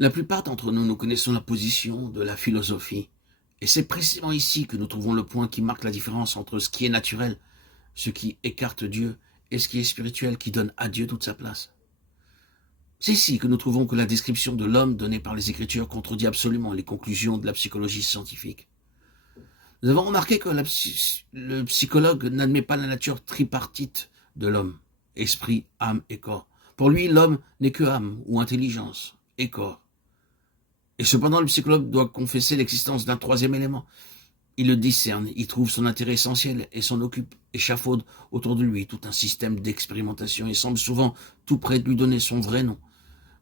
La plupart d'entre nous, nous connaissons la position de la philosophie. Et c'est précisément ici que nous trouvons le point qui marque la différence entre ce qui est naturel, ce qui écarte Dieu, et ce qui est spirituel, qui donne à Dieu toute sa place. C'est ici que nous trouvons que la description de l'homme donnée par les Écritures contredit absolument les conclusions de la psychologie scientifique. Nous avons remarqué que le psychologue n'admet pas la nature tripartite de l'homme, esprit, âme et corps. Pour lui, l'homme n'est que âme ou intelligence et corps. Et cependant, le psychologue doit confesser l'existence d'un troisième élément. Il le discerne, y trouve son intérêt essentiel et s'en occupe, échafaude autour de lui tout un système d'expérimentation et semble souvent tout près de lui donner son vrai nom.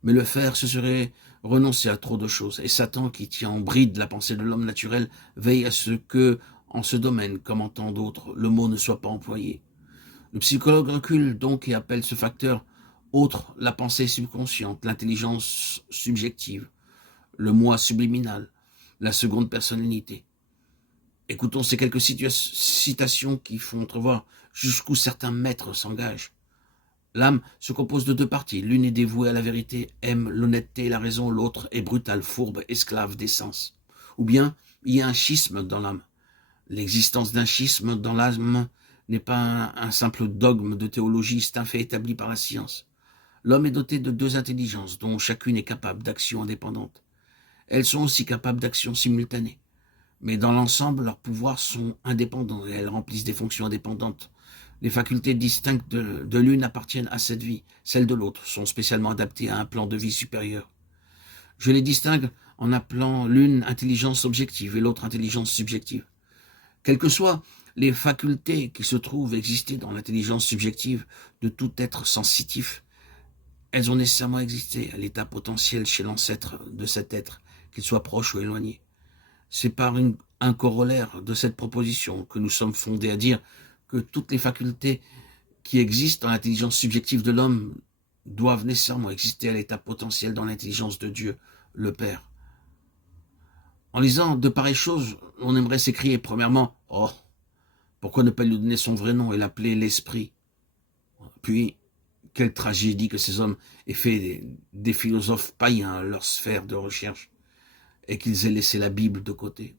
Mais le faire, ce serait renoncer à trop de choses. Et Satan, qui tient en bride la pensée de l'homme naturel, veille à ce que, en ce domaine, comme en tant d'autres, le mot ne soit pas employé. Le psychologue recule donc et appelle ce facteur autre la pensée subconsciente, l'intelligence subjective, le moi subliminal, la seconde personnalité. Écoutons ces quelques citations qui font entrevoir jusqu'où certains maîtres s'engagent. L'âme se compose de deux parties. L'une est dévouée à la vérité, aime l'honnêteté et la raison. L'autre est brutale, fourbe, esclave des sens. Ou bien, il y a un schisme dans l'âme. L'existence d'un schisme dans l'âme n'est pas un simple dogme de théologie, c'est un fait établi par la science. L'homme est doté de deux intelligences, dont chacune est capable d'action indépendante. Elles sont aussi capables d'action simultanée. Mais dans l'ensemble, leurs pouvoirs sont indépendants et elles remplissent des fonctions indépendantes. Les facultés distinctes de l'une appartiennent à cette vie, celles de l'autre sont spécialement adaptées à un plan de vie supérieur. Je les distingue en appelant l'une intelligence objective et l'autre intelligence subjective. Quelles que soient les facultés qui se trouvent exister dans l'intelligence subjective de tout être sensitif, elles ont nécessairement existé à l'état potentiel chez l'ancêtre de cet être, qu'il soit proche ou éloigné. C'est par un corollaire de cette proposition que nous sommes fondés à dire que toutes les facultés qui existent dans l'intelligence subjective de l'homme doivent nécessairement exister à l'état potentiel dans l'intelligence de Dieu, le Père. En lisant de pareilles choses, on aimerait s'écrier premièrement « Oh, pourquoi ne pas lui donner son vrai nom et l'appeler l'Esprit ?» Puis, quelle tragédie que ces hommes aient fait des philosophes païens leur sphère de recherche et qu'ils aient laissé la Bible de côté.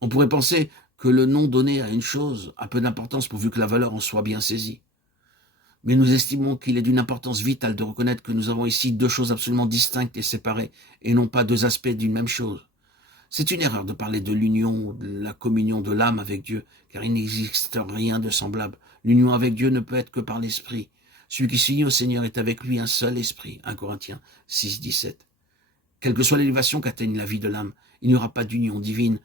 On pourrait penser que le nom donné à une chose a peu d'importance pourvu que la valeur en soit bien saisie. Mais nous estimons qu'il est d'une importance vitale de reconnaître que nous avons ici deux choses absolument distinctes et séparées, et non pas deux aspects d'une même chose. C'est une erreur de parler de l'union ou de la communion de l'âme avec Dieu, car il n'existe rien de semblable. L'union avec Dieu ne peut être que par l'Esprit. Celui qui s'unit au Seigneur est avec lui un seul esprit. 1 Corinthiens 6, 17. Quelle que soit l'élévation qu'atteigne la vie de l'âme, il n'y aura pas d'union divine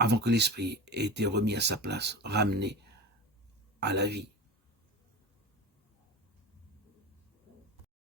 avant que l'esprit ait été remis à sa place, ramené à la vie.